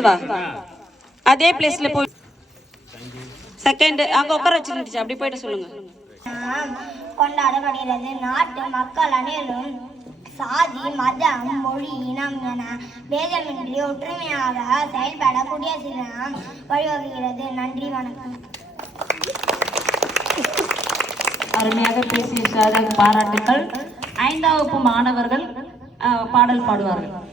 அடுத்து வா அதே பிளேஸ்ல போய் செகண்ட் அங்க உட்கார வச்சிருந்துச்சு. அப்படி போயிட்டு சொல்லுங்க. கொண்டாடப்படுகிறது நாட்டு மக்கள் அனைவரும் சாதி மதம் மொழி இனம் என பேதமின்றி ஒற்றுமையாக செயல்பட குடியரசு தினம் வழிவகுக்கிறது நன்றி வணக்கம். அருமையாக பேசிய சாதக பாராட்டுக்கள். ஐந்தாம் வகுப்பு மாணவர்கள் பாடல் பாடுவார்கள்.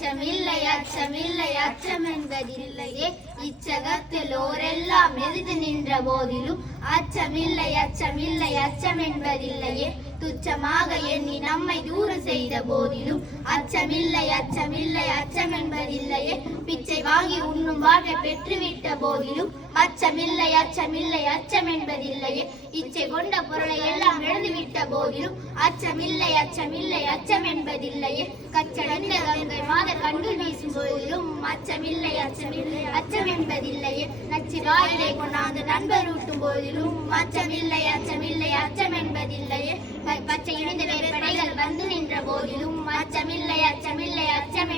அச்சமில்லை அச்சமில்லை அச்சம் என்பதில்லையே இச்சகத்தில் ஓரெல்லாம் எதிர்த்து நின்ற போதிலும் அச்சமில்லை அச்சமில்லை அச்சம் என்பதில்லையே துச்சமாக எண்ணி நம்மை தூரம் செய்த போதிலும் அச்சமில்லை அச்சமில்லை அச்சம் என்பதில்லையே பிச்சை வாங்கி உண்ணும் வாழ்வை பெற்றுவிட்ட போதிலும் அச்சமில்லை அச்சமில்லை அச்சம் என்பதில்லையே இச்சை கொண்ட பொருளை எல்லாம் இழந்துவிட்ட போதிலும் அச்சமில்லை அச்சமில்லை அச்சம் என்பதில்லையே கச்சடந்த கங்கை மாத கண்ணில் வீசும் போதிலும் அச்சமில்லை அச்சமில்லை அச்சம் என்பதில்லையே நச்சு வாயிலை கொண்டாந்து நண்பர் ஊட்டும் போதிலும் அச்சமில்லை அச்சமில்லை அச்சம் என்பதில்லையே ப- பச்சை இணைந்த வேறுபடைகள் வந்து நின்ற போதிலும் அச்சமில்லை அச்சமில்லை அச்சம்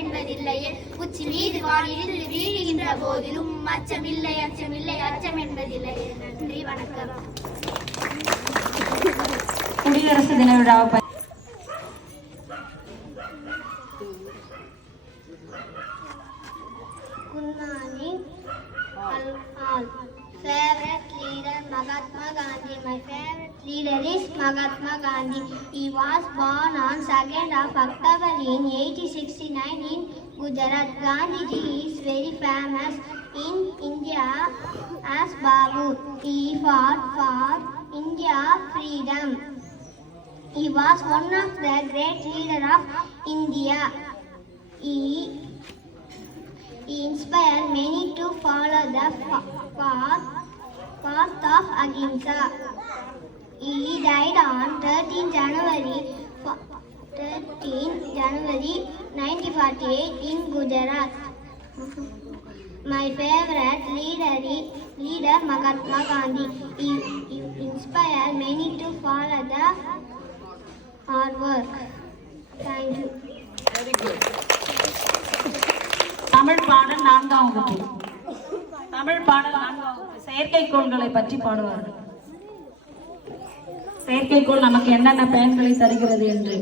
என்பதில்லையே உச்சி மீது வானிலிருந்து வீழ்கின்ற போதிலும் அச்சமில்லை அச்சமில்லை அச்சம் என்பதில்லை. நன்றி வணக்கம். குடியரசு தின விழாவை leader is Mahatma Gandhi. He was born on 2nd of October in 1869 in Gujarat. Gandhiji is very famous in India as Babu. He fought for India freedom. He was one of the great leader of India. He he inspired many to follow the path, of Ahimsa. January, fo- 13 January 1948 in Gujarat. My favorite leader is leader Mahatma Gandhi. He, he inspired many to follow the hard work. Thank you. Tamil பாடல் நான்காம் வகுப்பு தமிழ் பாடல் நான்காம் வகுப்பு செயற்கைக்கோள்களை பற்றி பாடுவார்கள் செயற்கைக்கோள் நமக்கு என்னென்ன பயன்களை தருகிறது என்று.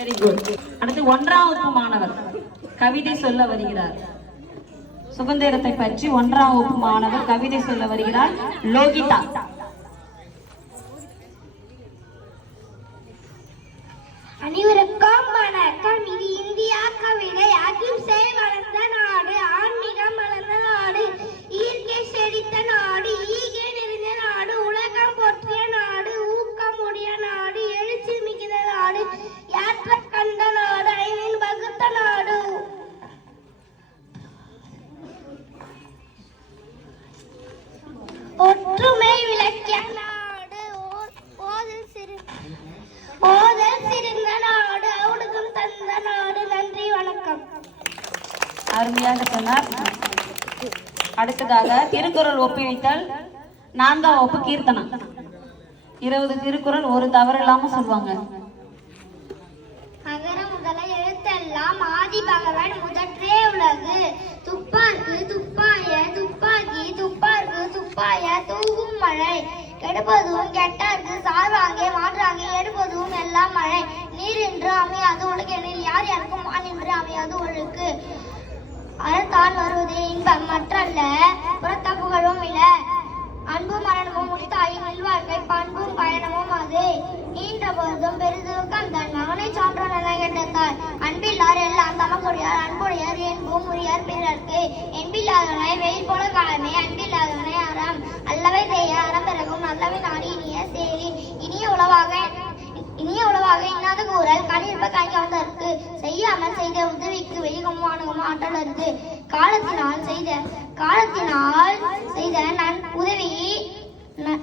வெரி குட் அடுத்து ஒன்றாம் வகுப்பு மாணவர். கவிதை சொல்ல வருகிறார். சுதந்திரத்தை பற்றி ஒன்றாம் வகுப்பு மாணவர் கவிதை சொல்ல வருகிறார். லோகிதா. திருக்குறள் ஒப்புவித்தல் நான்காம் வகுப்பு கீர்த்தனம். இருபது திருக்குறள் ஒரு தவறு இல்லாம சொல்லுவாங்க அகர முதல எழுத்தெல்லாம் ஆதி பகவன் முதற்றே உலகு. துப்பார்க்கு துப்பாய துப்பாக்கி துப்பார்க்கு துப்பாய தூவும் மழை. கெடுப்பதும் கெட்டார்க்கு சார்பாங்கே மாற்றாங்கே எடுப்பதும் எல்லாம் மழை. நீர் என்று அமையாது உலகெனில் யார் யாருக்கும் வான் என்று அமையாது ஒழுக்கு அறத்தான் வருவது இன்பம் மற்றல்ல காலத்தினால் செய்த காலத்தினால் செய்த நன் உதவி ந-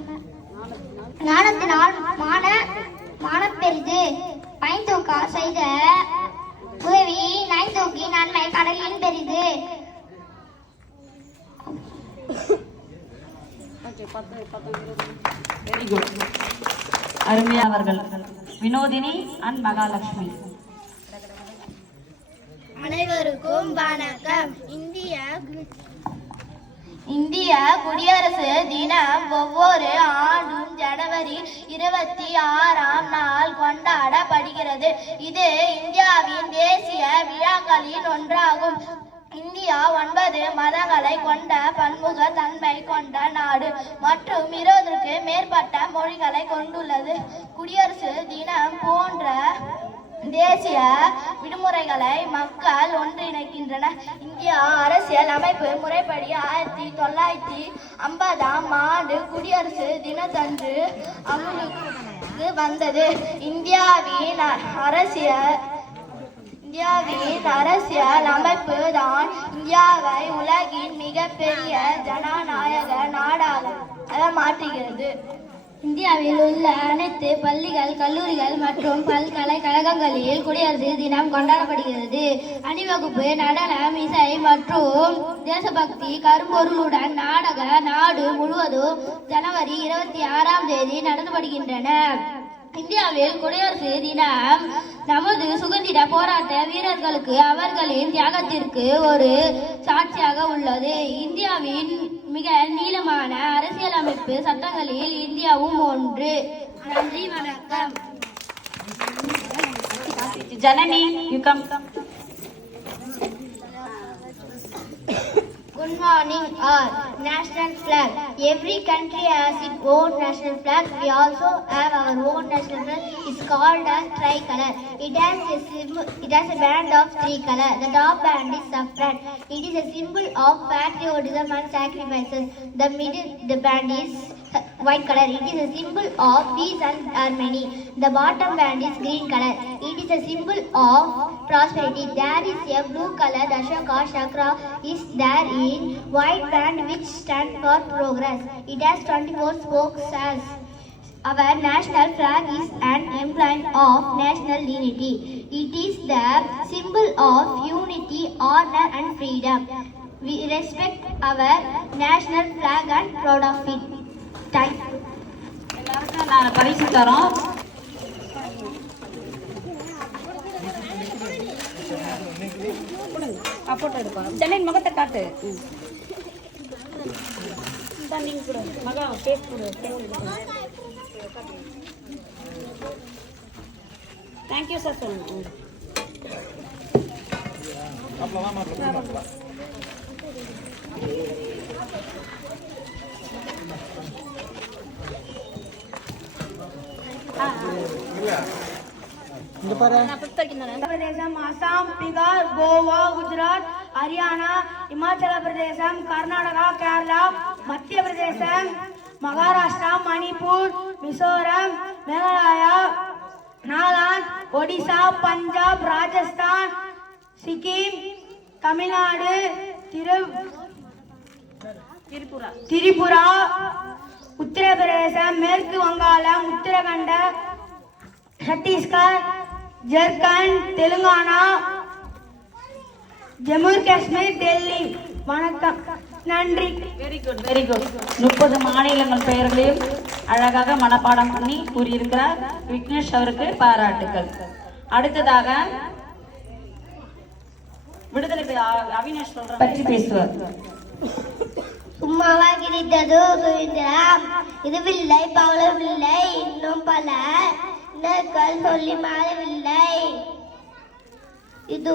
ஞானத்தினால் மான மானப்பெரிது. பைந்தூக்கா செய்த உதவி நைந்தூக்கி நன்மை கடலின் பெரிது. வெரி குட் அருமையானவர்கள் வினோதினி அண்ட் மகாலட்சுமி அனைவருக்கும் வணக்கம். இந்திய குடியரசு தினம் ஒவ்வொரு ஆண்டும் ஜனவரி இருபத்தி ஆறாம் நாள் கொண்டாடப்படுகிறது. இது இந்தியாவின் தேசிய விழாக்களில் ஒன்றாகும். இந்தியா ஒன்பது மதங்களை கொண்ட பன்முக தன்மை கொண்ட நாடு மற்றும் இருபதற்கு மேற்பட்ட மொழிகளை கொண்டுள்ளது. குடியரசு தினம் போன்ற தேசிய விடுமுறைகளை மக்கள் ஒன்றிணைக்கின்றன. இந்தியா அரசியல் அமைப்பு முறைப்படி ஆயிரத்தி தொள்ளாயிரத்தி ஐம்பதாம் ஆண்டு குடியரசு தினத்தன்று அமலுக்கு வந்தது. இந்தியாவின் அ- அரசியல் இந்தியாவின் அரசியல் அமைப்பு தான் இந்தியாவை உலகின் மிகப்பெரிய ஜனநாயக நாடாக மாற்றுகிறது. இந்தியாவில் உள்ள அனைத்து பள்ளிகள் கல்லூரிகள் மற்றும் பல்கலைக்கழகங்களில் குடியரசு தினம் கொண்டாடப்படுகிறது. அணிவகுப்பு நடனம் இசை மற்றும் தேசபக்தி கரும்பொருளுடன் நாடக நாடு முழுவதும் ஜனவரி இருபத்தி ஆறாம் தேதி நடத்தப்படுகின்றன. இந்தியாவில் குடியரசு தினம் நமது சுதந்திர போராட்ட வீரர்களுக்கு அவர்களின் தியாகத்திற்கு ஒரு சாட்சியாக உள்ளது. இந்தியாவின் மிக நீளமான அரசியலமைப்பு சட்டங்களில் இந்தியாவும் ஒன்று. நன்றி வணக்கம். Janani you come Good morning all. National flag. Every country has its own national flag. We also have our own national flag. It's called as tricolor. It has a symbol, it has a band of three color. The top band is saffron. It is a symbol of patriotism and sacrifices. The middle the band is white color. It is a symbol of peace and harmony. The bottom band is green color. It is a symbol of prosperity. There is a blue color. Ashoka chakra is there in white band which stands for progress. It has 24 spokes as our national flag is an emblem of national unity. It is the symbol of unity, honor and freedom. We respect our national flag and proud of it. எல்லாருக்கும் நான் பரிசு தரோம் அப்போட்டோ எடுப்பா ஜனனி முகத்தை காட்டு இந்தா நீங்க கூட மகா ஃபேஸ் கொடு தேங்க்யூ சார் சொல்லுங்க பிரதேசம் அசாம் பீகார் கோவா குஜராத் ஹரியானா இமாச்சல பிரதேசம் கர்நாடகா கேரளா மத்திய பிரதேசம் மகாராஷ்டிரா மணிப்பூர் மிசோரம் மேகாலயா நாகாலாந்து ஒடிசா பஞ்சாப் ராஜஸ்தான் சிக்கிம் தமிழ்நாடு திரு திரிபுரா. திரிபுரா உத்தரப்பிரதேசம் மேற்கு வங்காளம் உத்தரகண்ட சத்தீஸ்கர் ஜர்க்கண்ட் தெலுங்கானா ஜம்மு காஷ்மீர் டெல்லி. வணக்கம். நன்றி. வெரி குட் வெரி குட் முப்பது மாநிலங்கள் பெயர்களையும் அழகாக மனப்பாடம் பண்ணி கூறியிருக்கிறார் விக்னேஷ் அவருக்கு பாராட்டுக்கள். அடுத்ததாக விடுதலை அவினாஷ் சொல்ற பற்றி பேசுவார். சும்மாவா கிடைத்தது சுதந்திரம் இதுவில்லை பவளவில்லை இன்னும் பல. இன்னர்கள் சொல்லி மாறவில்லை. இது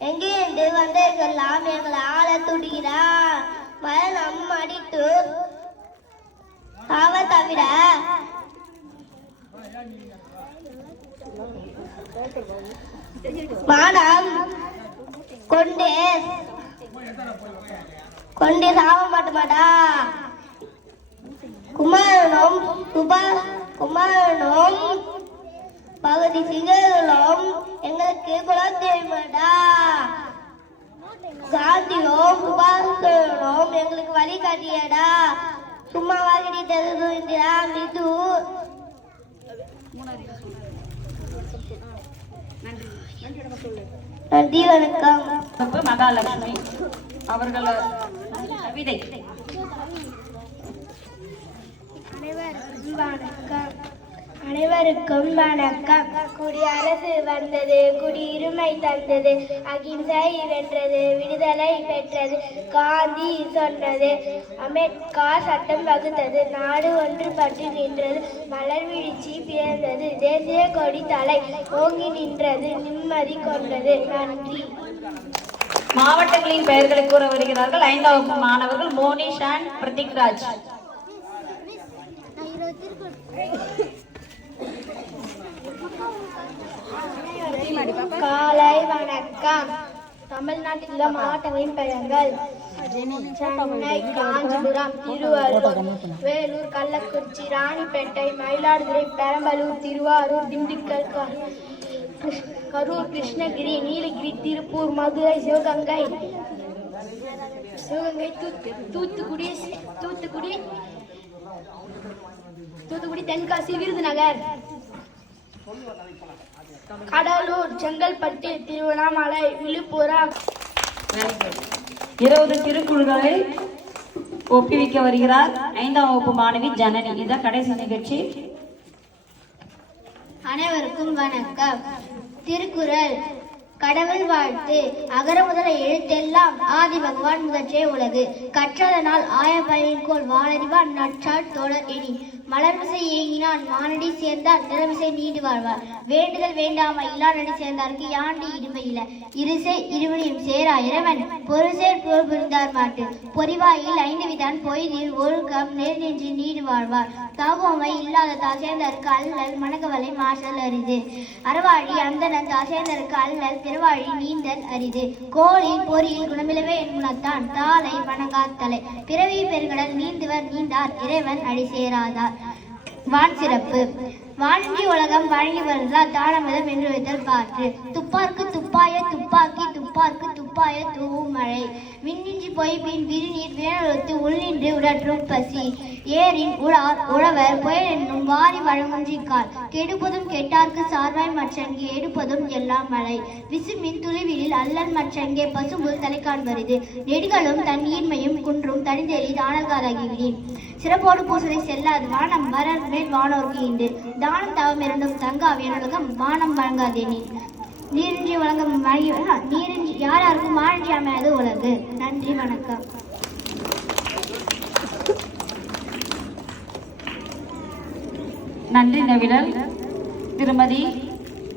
எங்கிருந்து வந்தீர்கள்லாம் எங்களை ஆள துடிகிறார் மரணம் அடித்து சாவ தவிர மானம் கொண்டு கொண்டு சாவ மாட்டோமாடா குமாரனும் சுபா குமரனும் பகுதி சிங்கர்களும் எங்களுக்கு குலதெய்வமாடா காந்தியும் சுபாஷனும் எங்களுக்கு வழி காட்டியடா. சும்மா வாங்கி தெரிஞ்சுடா மிது. நன்றி வணக்கம். மகாலட்சுமி அவர்கள் கவிதை அனைவருக்கும் வணக்கம். அனைவருக்கும் வணக்கம். குடியரசு வந்தது குடியுரிமை தந்தது அகிம்சை வென்றது விடுதலை பெற்றது காந்தி சொன்னது அம்பேத்கர் சட்டம் வகுத்தது நாடு ஒன்று பற்றி நின்றது மலர் வீழ்ச்சி பிறந்தது தேசிய கொடி தலை ஓங்கி நின்றது நிம்மதி கொண்டது. நன்றி. மாவட்டங்களின் பெயர்களை கூற வருகிறார்கள். ஐந்தாம் வகுப்பு மாணவர்கள் மோனிஷ் அண்ட் பிரதீக்ராஜ். காலை வணக்கம். தமிழ்நாட்டில் உள்ள மாவட்டங்களின் பெயர்கள் சென்னை காஞ்சிபுரம் திருவாரூர் வேலூர் கள்ளக்குறிச்சி ராணிப்பேட்டை மயிலாடுதுறை பெரம்பலூர் திருவாரூர் திண்டுக்கல் கரூர் கிருஷ்ணகிரி நீலகிரி திருப்பூர் மதுரை சிவகங்கை. சிவகங்கை தூத்து தூத்துக்குடி தூத்துக்குடி தூத்துக்குடி தென்காசி விருதுநகர். கடலூர் செங்கல்பட்டு திருவண்ணாமலை விழுப்புரம். இருபது திருக்குறள்களை ஒப்புவிக்க வருகிறார். ஐந்தாம் வகுப்பு மாணவி ஜனனி. இதுதான் கடைசி நிகழ்ச்சி. அனைவருக்கும் வணக்கம். திருக்குறள் கடவுள் வாழ்த்து. அகர முதல எழுத்தெல்லாம் ஆதி பகவான் முதற்றே உலகு. கற்றதனால் ஆய பயன்கோள் வாழறிவான் நற்றால் தோழர் எணி மலர்மிசை ஏங்கினான். மானடி சேர்ந்தார். நிலமிசை நீண்டு வாழ்வார் வேண்டுதல் வேண்டாமா இல்லா நடி சேர்ந்தார்க்கு யாண்டி இடுமையில இருசை இருவனையும் சேரா. இறைவன் பொருசேர் போர் புரிந்தார் மாட்டு. பொறிவாயில் ஐந்து விதான் பொய்தில் ஒழுக்கம் நேர் நின்று நீடு வாழ்வார் தாகோமை இல்லாத தாசேந்தருக்கு அல்லல் மணக்கவலை மாசல் அரிது. அறவாழி அந்தனன் தாசேந்தருக்கு அல்லல் திருவாழி நீந்தல் அரிது. கோழி பொறியில் குணமிலவே என்குணத்தான் தாளை வணங்காத்தலை. பிறவி பெருங்கடல் நீந்துவர் நீந்தார். இறைவன் அடி சேராதார் வான் சிறப்பு வானின்றி உலகம் வழங்கி வருதா தாளமதம் என்று வைத்தல் பாற்று துப்பார்க்கு துப்பாய துப்பாக்கி துப்பார்க்கு துப்பாய தூவும் மழை. விண்ணின்றி மீன் விரிநீர் வேணொழுத்து உள்ளின்றி உடற்றும் பசி. ஏரின் உழார் உழவர் புயல் என்னும் வாரி வழங்குன்றிக்கால் கெடுப்பதும் கெட்டார்க்கு சார்வாய் மற்றங்கே எடுப்பதும் எல்லாம் மழை. விசுமின் துளிவிலில் அல்லன் மற்றங்கே பசும்புல் தலைக்கான் வருது. நெடுகளும் தன் குன்றும் தனிந்தெறி தானல்காதாகிவிடின் சிறப்போடு பூசலை செல்லாது வானம் வர மேல் வானோர்க்கு இன்று தானம் தவம் இரண்டும் தங்கா வேணுலகம் வானம் வழங்காதே நீ. நீரின்றி வழங்கும் வழங்கி நீரின்றி யார் யாருக்கும் வாழின்றி அமையாது உலகு. நன்றி வணக்கம். நன்றி நவிழல் திருமதி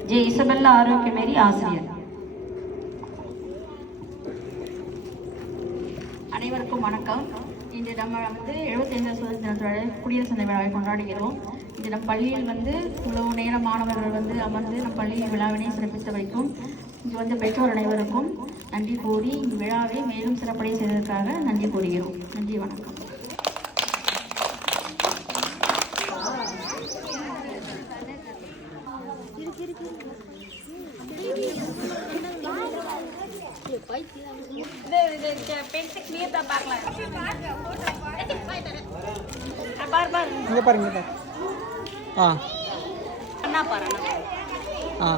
ஜே. இசபெல்லா ஆரோக்கியமேரி ஆசிரியர். அனைவருக்கும் வணக்கம். இன்று நம்ம வந்து எழுபத்தைந்தாம் சுதந்திர குடியரசு தின விழாவை கொண்டாடுகிறோம். இன்று நம் பள்ளியில் வந்து இவ்வளவு நேர மாணவர்கள் வந்து அமர்ந்து நம் பள்ளியில் விழாவினை சிறப்பித்து வைக்கும். இங்கு வந்து பெற்றோர் அனைவருக்கும் நன்றி கூறி இந்த விழாவை மேலும் சிறப்படை செய்ததற்காக நன்றி கூறுகிறோம். நன்றி வணக்கம். இங்கே பாருங்க இங்கே பாரு ஆ ஆ